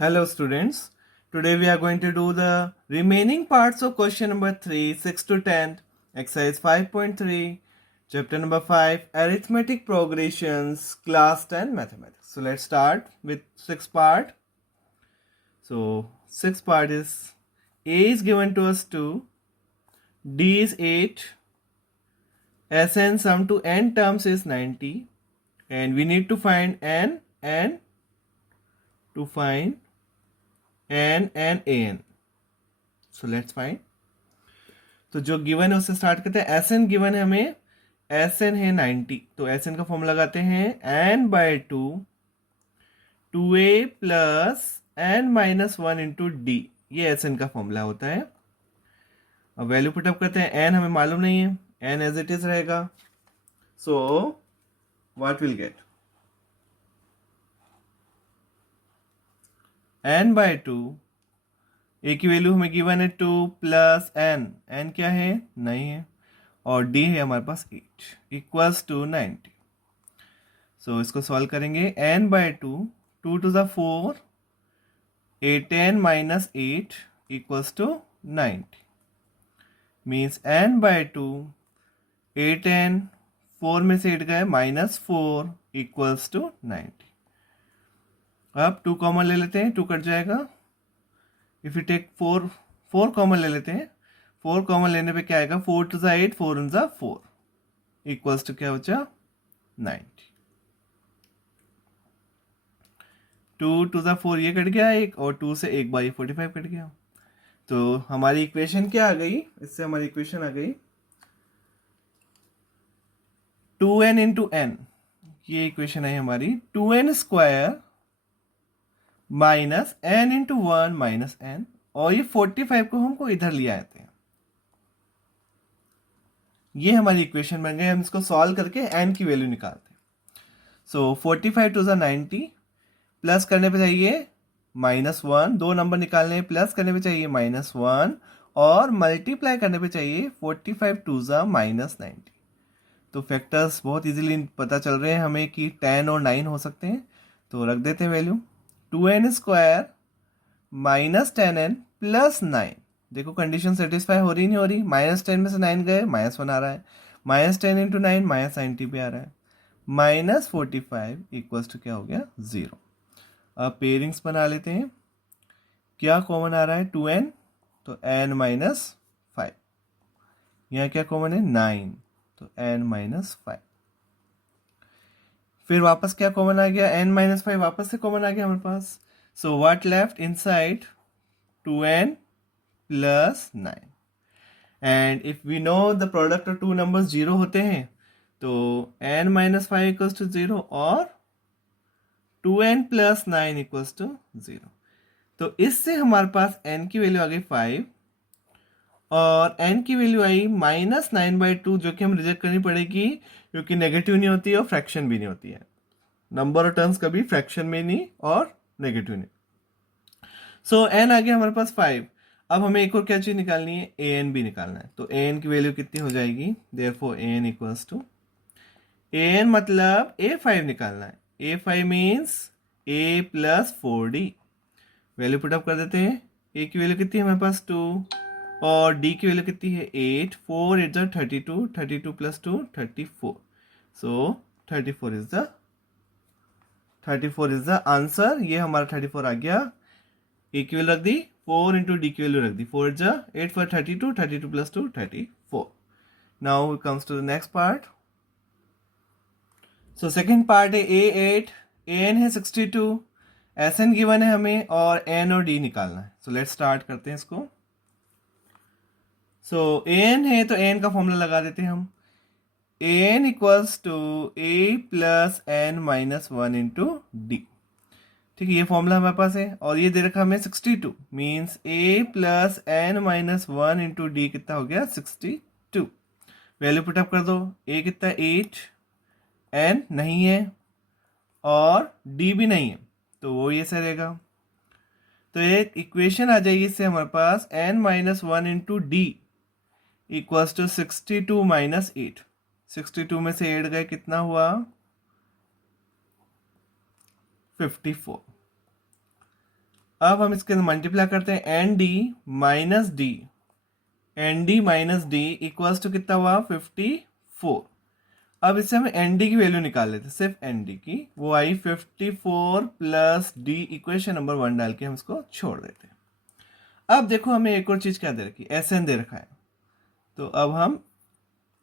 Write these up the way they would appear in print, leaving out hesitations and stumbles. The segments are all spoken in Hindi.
Hello students, today we are going to do the remaining parts of question number 3, 6 to 10, exercise 5.3, chapter number 5, arithmetic progressions, class 10 mathematics. So let's start with 6th part. So 6th part is A is given to us 2, D is 8, Sn sum to n terms is 90 and we need to find n and to find n and an. So let's find. तो जो गिवन है उससे स्टार्ट करते हैं. एस एन गिवन है हमें, एस एन है 90, तो एस एन का फॉर्मूला लगाते हैं n by 2 plus n minus 1 into d. ये एस एन का फॉर्मूला होता है. अब वैल्यू पुटअप करते हैं. एन हमें मालूम नहीं है, एन एज इट इज रहेगा. So what will get n by 2. A की वैल्यू हमें गिवन है 2 प्लस एन. एन क्या है? नहीं है. और डी है हमारे पास 8 इक्वल्स टू 90. सो इसको सॉल्व करेंगे. N by 2 to the 4, 8n minus 8 equals to 90. Means n by 2, 8n 4 में से 8 गए माइनस 4 इक्वल्स टू 90. अब 2 कॉमन ले लेते हैं, 2 कट जाएगा. इफ यू टेक 4 कॉमन ले लेते हैं. 4 कॉमन लेने पे क्या आएगा? 4 टू ज़ा 8, 4 इन ज़ा 4 इक्वल्स टू क्या बचा? 90. 2 टू ज़ा 4 ये कट गया एक, और 2 से 1 बाई 45 कट गया. तो हमारी इक्वेशन क्या आ गई? इससे हमारी इक्वेशन आ गई 2n इंटू n. ये इक्वेशन है हमारी 2n square minus n into 1 minus n. और ये 45 को हमको इधर ले आए थे. ये हमारी इक्वेशन बन गई. हम इसको सॉल्व करके n की वैल्यू निकालते हैं. सो 45 टू ज़ा 90, प्लस करने पे चाहिए -1. 2 नंबर निकालने हैं, प्लस करने पे चाहिए -1 और मल्टीप्लाई करने पे चाहिए 45 टू ज़ा -90. तो फैक्टर्स बहुत इजीली पता चल रहे हैं हमें कि 10 और 9 हो सकते हैं. तो रख देते हैं value. 2n square minus 10n plus 9. देखो कंडीशन सेटिस्फाई हो रही नहीं हो रही? -10 में से 9 गए, -1 आ रहा है. -10 इंटू 9 -90 पे आ रहा है. -45 इक्वल्स टू क्या हो गया? 0. अब पेयरिंग्स बना लेते हैं. क्या कॉमन आ रहा है? 2n, तो n माइनस 5. यहाँ क्या कॉमन है? 9, तो n माइनस 5. फिर वापस क्या कॉमन आ गया? n माइनस 5 वापस से कॉमन आ गया हमारे पास. So what left inside? 2n plus 9. And if we know the product of two numbers 0 होते हैं, तो n माइनस 5 इक्वल्स टू 0 और 2n प्लस 9 इक्वल्स टू 0. तो इससे हमारे पास n की वैल्यू आ गई 5 और n की वैल्यू आई -9/2, जो कि हम रिजेक्ट करनी पड़ेगी क्योंकि नेगेटिव नहीं होती है और फ्रैक्शन भी नहीं होती है. नंबर और टर्म्स कभी फ्रैक्शन में नहीं और नेगेटिव नहीं. सो n आ गया हमारे पास 5. अब हमें एक और क्या चीज निकालनी है? an भी निकालना है. तो an की वैल्यू कितनी हो जाएगी? Therefore an equals to, an मतलब a5 निकालना है. a5 means a plus 4d. Value put up कर देते हैं. a की वैल्यू कितनी है हमारे पास? 2 और d की वैल्यू कितनी है? 8. 4 is the 32, 32 plus 2 34. So 34 is the answer. ये हमारा 34 आ गया. a की वैल्यू रख दी, 4 इंटू डी की वैल्यू रख दी. 4 is 8 for 32, 32 plus 2 34. Now it comes to the next part. So second part है a8, an है 62, sn गिवन है हमें और n और d निकालना है. So let's start करते हैं इसको. So an है तो n का फॉर्मूला लगा देते हैं हम. an equals to a plus n minus 1 into d. ठीक है, ये फॉर्मूला हमारे पास है और ये दे रखा हमें 62. Means a plus n minus 1 into d कितना हो गया? 62. वैल्यू पुटअप कर दो. a कितना? 8, n नहीं है और d भी नहीं है, तो वो ये से रहेगा. तो एक इक्वेशन आ जाएगी इससे हमारे पास n minus 1 into d equals to 62 minus 8. 62 में से 8 गए, कितना हुआ? 54. अब हम इसके मल्टीप्लाई करते हैं n d minus d, n d minus d equals to कितना हुआ 54। अब इससे हम एन डी की वैल्यू निकाल लेते हैं, सिर्फ एन डी की, वो आई 54 प्लस डी, इक्वेशन नंबर 1 डाल के हम इसको छोड़ देते हैं। अब देखो हमें एक और चीज क्या दे रखी है, एस एन दे रखा है, तो अब हम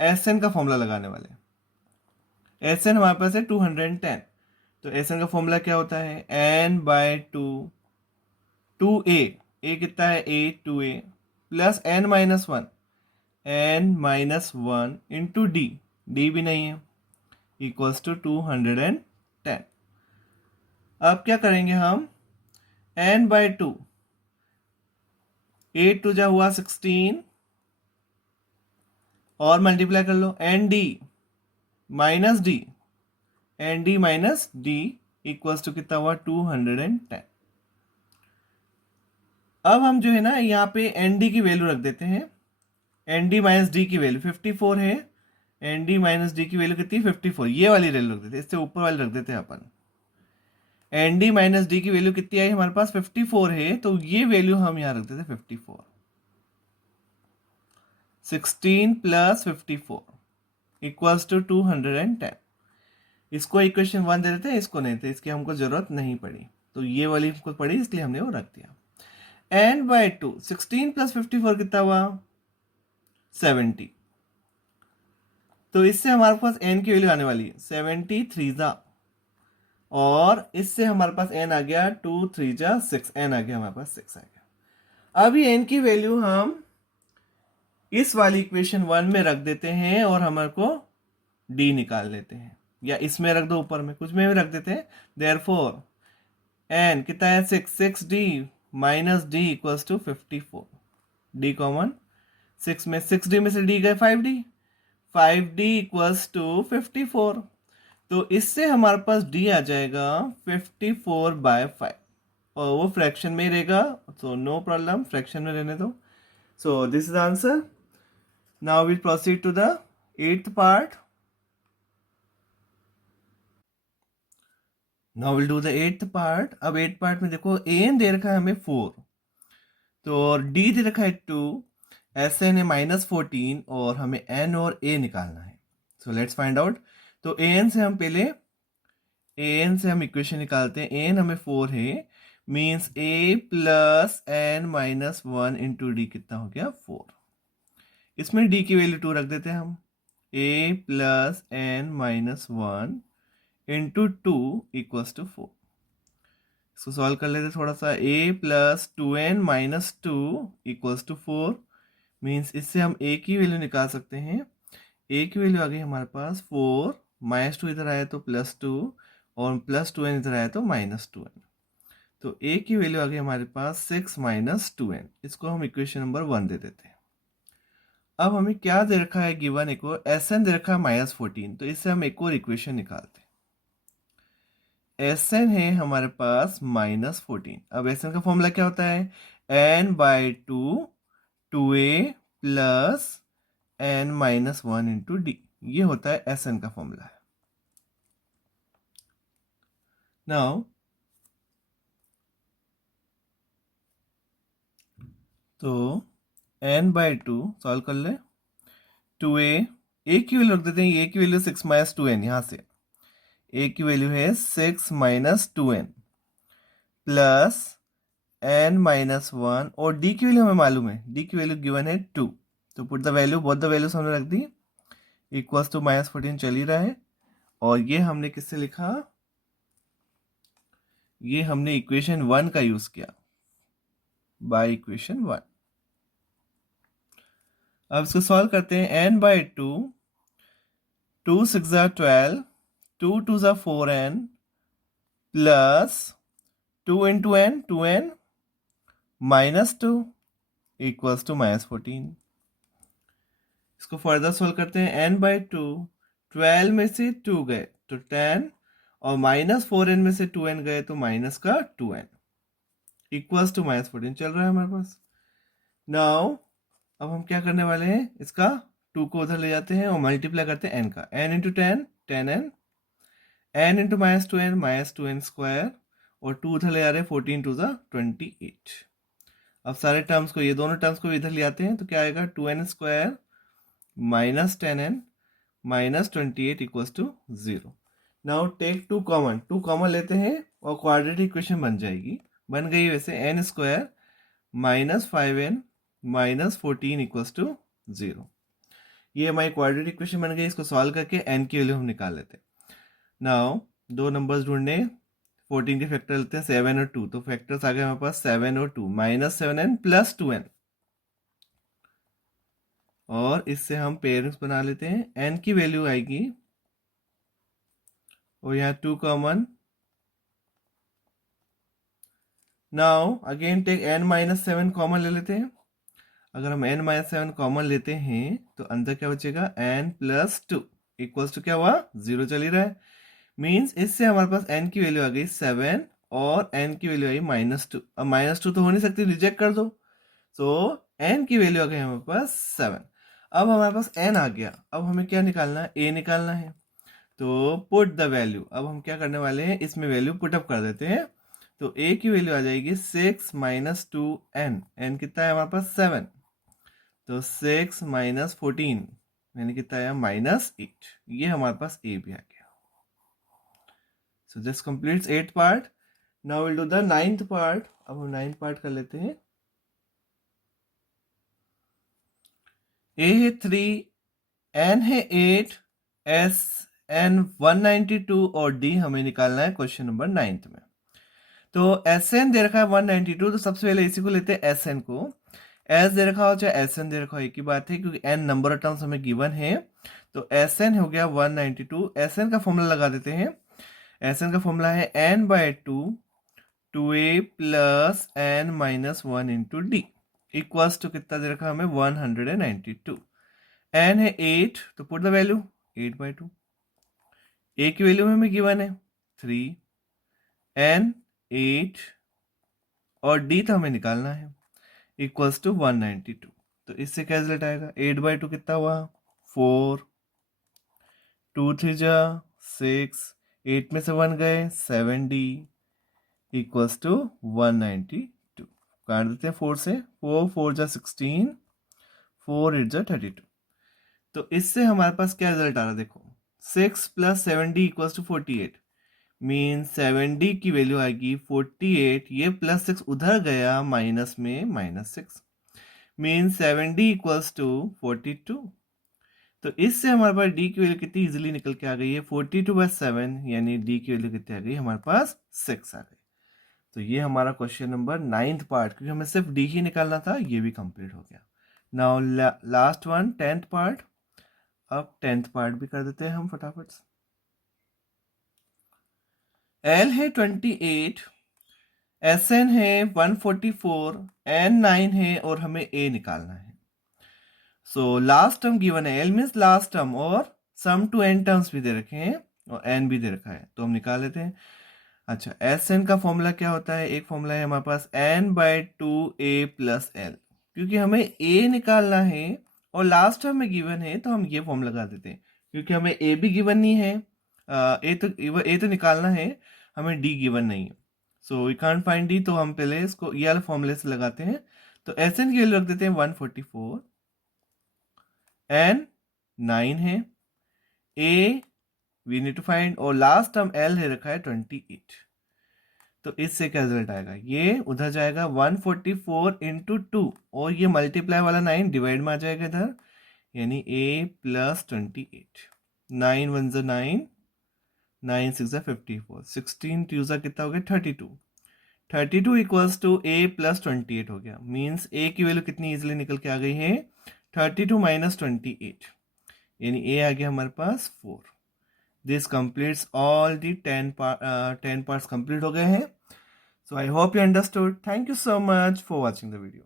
एस एन का फॉर्मूला लगाने वाले हैं। एस एन हमारे पास है 210, तो एस एन का फॉर्मूला क्या होता है, एन बाय टू ए कितना है a, 2a plus n minus one, n minus one into d, d भी नहीं है, इक्वल्स टू 210। अब क्या करेंगे हम, एन बाय टू, 8 टू जा हुआ 16 और मल्टीप्लाई कर लो, n d minus d, n d minus d equals to कितना हुआ 210। अब हम जो है ना यहाँ पे एन डी की वैल्यू रख देते हैं, एन डी माइनस डी की वैल्यू 54 है, एन डी माइनस डी की वैल्यू कितनी 54, ये वाली वैल्यू रख देते हैं, इससे ऊपर वाली रख देते हैं अपन। एन डी माइनस डी की वैल्यू कितनी आई हमारे पास 54 है, तो ये वैल्यू हम यहाँ रख देते हैं 54, 16 प्लस 54 इक्वल्स टू 210। इसको इक्वेशन 1 दे देते हैं, इसको नहीं देते, इसकी हमको जरूरत नहीं पड़ी, तो ये वाली हमको पड़ी इसलिए हमने वो रख दिया। एन बाय टू, 16 प्लस 54 कितना हुआ 70, तो इससे हमारे पास एन की वैल्यू आने वाली है 73 जा, और इससे हमारे पास एन आ गया 2 3 जा 6, एन आ गया हमारे पास 6 आ गया। अब ये एन की वैल्यू हम इस वाली इक्वेशन 1 में रख देते हैं और हमारे को डी निकाल लेते हैं, या इसमें रख दो, ऊपर में कुछ में भी रख देते हैं। देयरफॉर एन कितना है 6 d minus d equals to 54, d common, 6 में 6d में से d गए 5d, 5d इक्वल्स टू 54, तो इससे हमारे पास d आ जाएगा 54/5, और वो फ्रैक्शन में ही रहेगा, तो नो प्रॉब्लम, फ्रैक्शन में रहने दो। So this is answer. Now we proceed to the 8th part. Now will do the 8th part. अब 8th पार्ट में देखो an दे रखा है हमें 4, तो और d दे रखा है 2, एस एन है -14, और हमें एन और ए निकालना है। So let's find out. तो ए एन से हम पहले इक्वेशन निकालते हैं। ए एन हमें 4 है, means a plus n minus 1 into d कितना हो गया 4। इसमें डी की वैल्यू 2 रख देते हैं हम, a plus n minus 1 into 2 equals to 4। इसको सॉल्व कर लेते थोड़ा सा, a plus 2n minus 2 equals to 4, means इससे हम a की वैल्यू निकाल सकते हैं। a की वैल्यू आ गई हमारे पास 4, -2 इधर आया तो +2, और +2n इधर आया तो -2n, तो a की वैल्यू आ गई हमारे पास 6 माइनस 2n। इसको हम इक्वेशन नंबर 1 दे देते हैं। अब हमें क्या दे रखा है गिवन, एक और एस एन दे रखा है -14, तो इससे हम एक और इक्वेशन निकालते हैं। एस एन है हमारे पास -14। अब एस एन का फॉर्मूला क्या होता है, n by two, 2a plus n minus 1 into d, ये होता है एस एन का फॉर्मूला। नाउ तो n बाय टू सॉल्व कर ले, 2a, a की वैल्यू रख देते हैं, a की वैल्यू 6 माइनस 2n, यहाँ से a की वैल्यू है 6 minus 2n plus n minus 1, और d की वैल्यू हमें मालूम है, d की वैल्यू गिवन है 2, तो put the value, both the values हमने रख दी, इक्वल्स टू -14 चल ही रहा है, और ये हमने किससे लिखा, ये हमने इक्वेशन 1 का यूज किया, बाय इक्वेशन 1। अब इसको सॉल्व करते हैं, n by two, 2 6 12, 2 2 4n plus 2 into n, 2n minus 2 equals to -14। इसको फर्दर सोल्व करते हैं, n बाय टू, 12 में से 2 गए तो 10, और -4n में से 2n गए तो माइनस का 2n इक्वल्स टू -14 चल रहा है हमारे पास। नाउ अब हम क्या करने वाले हैं, इसका 2 को उधर ले जाते हैं और मल्टीप्लाई करते हैं n का, n into 10, 10n, n into -2n, -2n square, और 2 उधर ले आ रहे हैं, 14 टू ज़ा 28। अब सारे टर्म्स को, ये दोनों टर्म्स को इधर ले आते हैं तो क्या आएगा, 2n square minus 10n minus 28 equals to 0। Now take 2 common, 2 common लेते हैं और क्वाड्रेटिक इक्वेशन बन जाएगी, बन गई वैसे, n square minus 5n minus 14 equals to 0। ये हमारी क्वाड्रेटिक इक्वेशन बन गई। इसको सॉल्व करके n की वैल्यू हम निकाल लेते हैं। नाउ दो नंबर्स ढूंढने, 14 के फैक्टर लेते हैं 7 और 2, तो फैक्टर्स आ गए हमारे पास 7 और 2, माइनस 7n प्लस 2n, और इससे हम पेरेंट्स बना लेते हैं। n की वैल्यू आएगी, और यहाँ 2 common. Now again take n minus 7 common ले लेते हैं। अगर हम n माइनस 7 कॉमन लेते हैं तो अंदर क्या बचेगा, n प्लस 2 इक्वल्स टू क्या हुआ, 0 चल ही रहा है। मीन्स इससे हमारे पास n की वैल्यू आ गई 7 और n की वैल्यू आई -2। अब -2 तो हो नहीं सकती, रिजेक्ट कर दो। सो n की वैल्यू आ गई हमारे पास 7। अब हमारे पास n आ गया, अब हमें क्या निकालना है, a निकालना है। तो पुट द वैल्यू, अब हम क्या करने वाले हैं, इसमें वैल्यू पुटअप कर देते हैं। तो a की वैल्यू आ जाएगी 6 माइनस 2n, n कितना है हमारे पास 7, तो 6 माइनस 14 यानी कितना आया, -8। ये हमारे पास a भी आ गया। So this completes 8th part. Now we'll do the 9th part. अब हम 9th part कर लेते हैं। A है 3, N है 8, S N 192 और D हमें निकालना है क्वेश्चन नंबर 9th में। तो SN दे रखा है 192, तो सबसे पहले इसी को लेते हैं SN को। S दे रखा हो चाहे SN दे रखा हो, एक ही बात है, क्योंकि N नंबर ऑफ टर्म्स हमें गिवन है। तो SN हो गया 192। SN का फॉर्मूला लगा देते हैं। SN का फॉर्मूला है n/2 2a plus n minus 1 into d equals to कितना दे रखा हमें, 192। n है 8, तो पुट द वैल्यू 8/2। a की वैल्यू हमें गिवन है 3, n 8 और d तो हमें निकालना है, इक्वल्स टू 192। तो इससे क्या रिजल्ट आएगा, 8/2 कितना हुआ, 4, 2 3 जा 6, 8 में से 1 गए 7d इक्वल्स टू 192। काट देते हैं 4 से, 4 4 जा 16, 4 8 जा 32। तो इससे हमारे पास क्या रिजल्ट आ रहा है, देखो 6 plus 7d equals to 48। Mean 7d की वैल्यू आएगी 48, ये प्लस 6 उधर गया माइनस में -6, मीन 7d इक्वल्स टू 42। तो इससे हमारे पास d की वैल्यू कितनी इजीली निकल के आ गई है, 42/7, यानी d की वैल्यू कितनी आ गई हमारे पास 6 आ गई। तो ये हमारा क्वेश्चन नंबर 9th पार्ट, क्योंकि हमें सिर्फ डी ही निकालना था, ये भी कंप्लीट हो गया। Now last one 10th part. अब 10th पार्ट भी कर देते हैं हम फटाफट से। L है 28, SN है 144, N 9 है और हमें A निकालना है। सो लास्ट टर्म गिवन है, L मीन्स लास्ट टर्म, और सम टू n टर्म्स भी दे रखे हैं और n भी दे रखा है, तो हम निकाल लेते हैं। अच्छा, SN का फॉर्मूला क्या होता है, एक फॉर्मूला है हमारे पास n/2a प्लस एल। क्योंकि हमें a निकालना है और लास्ट टर्म में गिवन है, तो हम ये फॉर्मूला लगा देते हैं। क्योंकि हमें a भी गिवन नहीं है, a तो निकालना है, हमें d गिवन नहीं है। So we can't find d, तो हम पहले इसको ये वाले फॉर्मूले से लगाते हैं। तो SN की वैल्यू रख देते हैं 144, n 9 है, a we need to find, और लास्ट टर्म l है रखा है 28। तो इससे क्या रिजल्ट आएगा, ये उधर जाएगा 144 इंटू 2, और ये मल्टीप्लाई वाला 9 डिवाइड में आ जाएगा इधर, यानी a प्लस 28। 9 1 ज़ा 9, 9 6 ज़ा 54, 16 2 ज़ा कितना हो गया 32। 32 इक्वल्स टू a प्लस 28 हो गया। मीन्स a की वैल्यू कितनी इजीली निकल के आ गई है, 32 माइनस 28, यानी a आ गया हमारे पास 4। This completes all the 10 parts complete हो गए हैं। So I hope you understood. Thank you so much for watching the video.